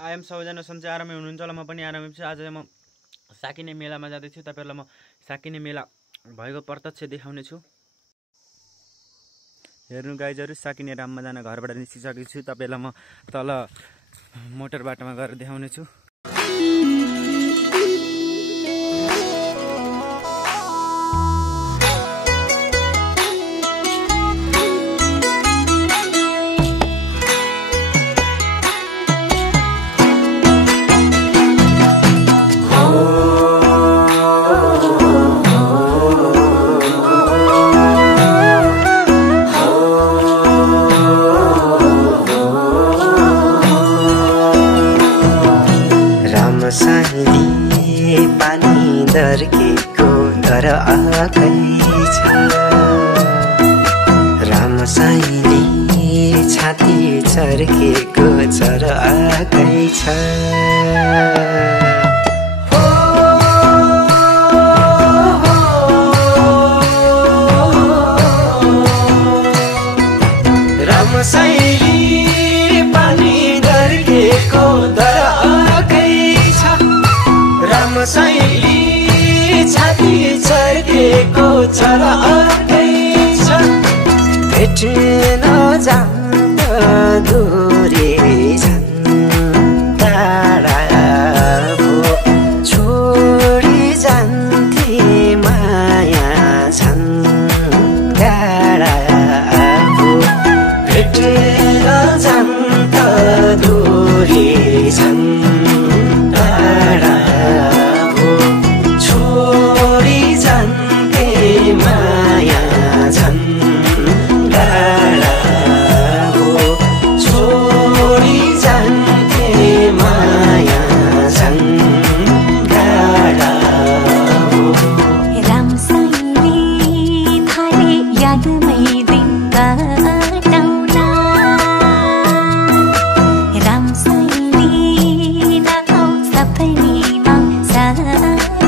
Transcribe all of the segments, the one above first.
आएम सबैजना सन्चै आरामै हुनुहुन्छ होला। म पनि आरामै छु। आज म साकिने मेलामा जाँदैछु। तपाईहरुलाई म साकिने मेला भएको प्रत्यक्ष देखाउने छु। हेर्नु गाइजहरु, साकिने राममा जान घरबाट निस्किसकेको छु। तपाईहरुलाई म तल मोटर बाटोमा गएर देखाउने छु। साइली पानी दर्केको घर आकै छ। राम साइली छाती चर्केको चर आकै छ। राम साइली पानी दर्केको घर साइली छाती चर्केको चर आकै छ। भेट्न जाँदा दूरी छन् टाढा भो, छोडी जान्थे माया छन् टाढा भो। भेट्न जाँदा दूरी छन् टाढा माया छन् टाढा हो, छोडी जान्थे माया छन् टाढा हो। राम साइली थाले यादमै दिन काटौँला। राम साइली नआउ सपनीमा सताउला।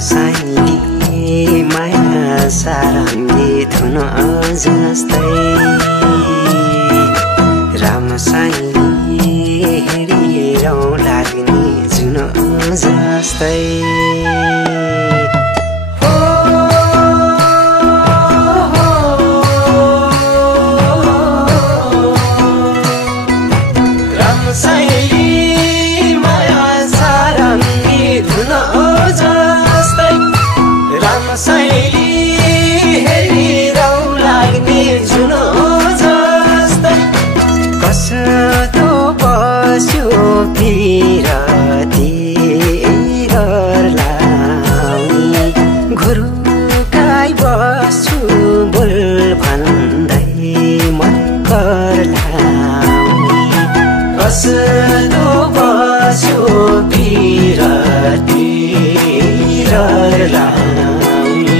साइली माया सारङ्गी धुन जस्तै। राम साइली हेरिरौँ लाग्ने जुन जस्तै। राम साइली माया सारङ्गी धुन जस्तै। राम साइली हेरिरौँ लाग्ने जुन जस्तै। कस्तो बस्यो पिरती लाउने, घुरुकाई बस्छु बोल भन्दै मन कर लाउने। कस्तो बस्यो पिरती लाउने,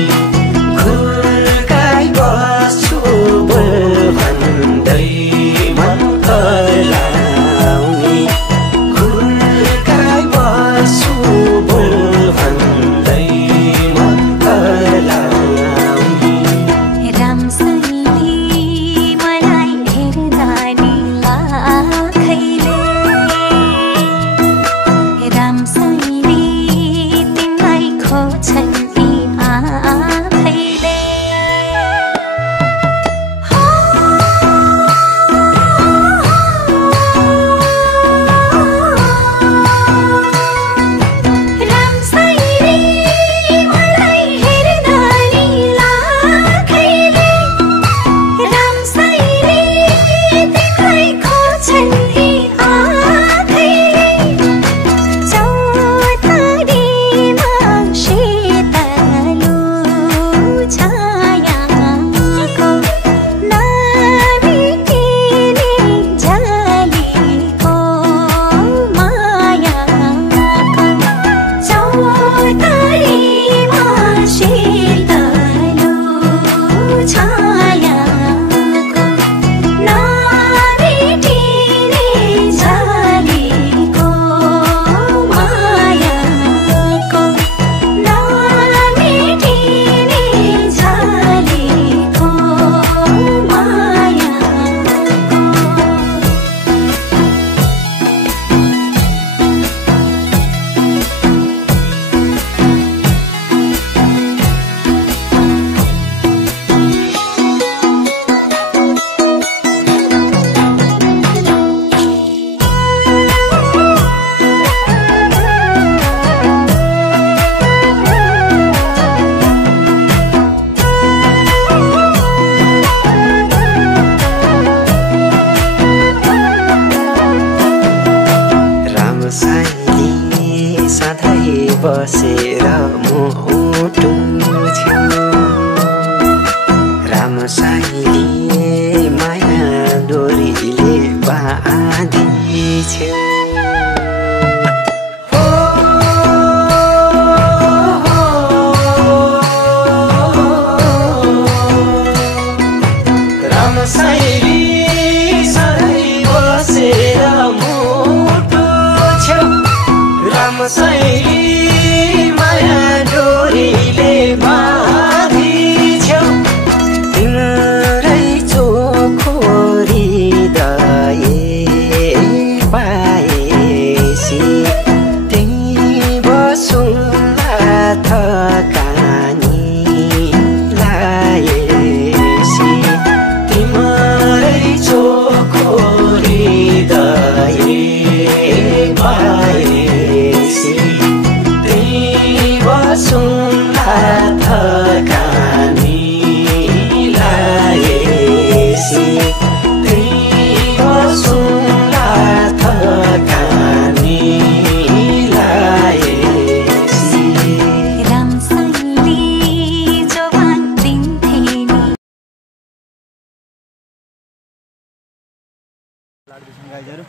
गाइजहरु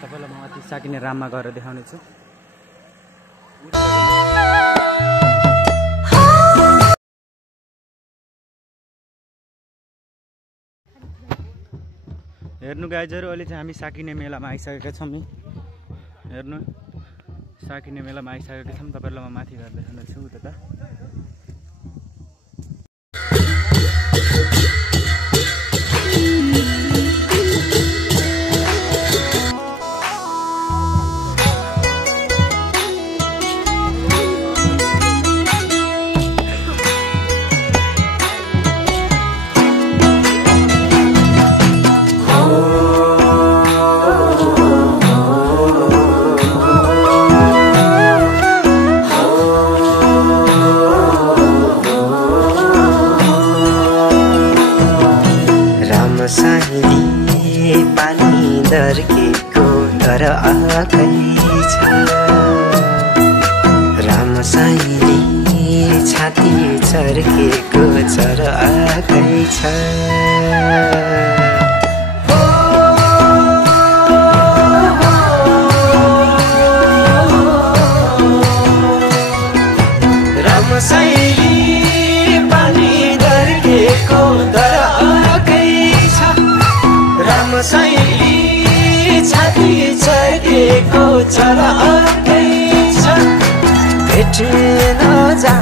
सबैलाई म माथि साकिने राममा गएर देखाउने छु हेर्नु गाइजहरु अहिले चाहिँ हामी साकिने मेलामा आइसकेका छौं नि हेर्नु साकिने मेलामा आइसकेका छौं तपाईहरुलाई म माथि गएर देखाउने छु उता दर्केको तर आकै छ राम साईले छाती चर्केको तर आकै छ राम साईले पानी दर्केको तर आकै छ राम साईले छाती चर्केको तर आकै छ भेट्न जा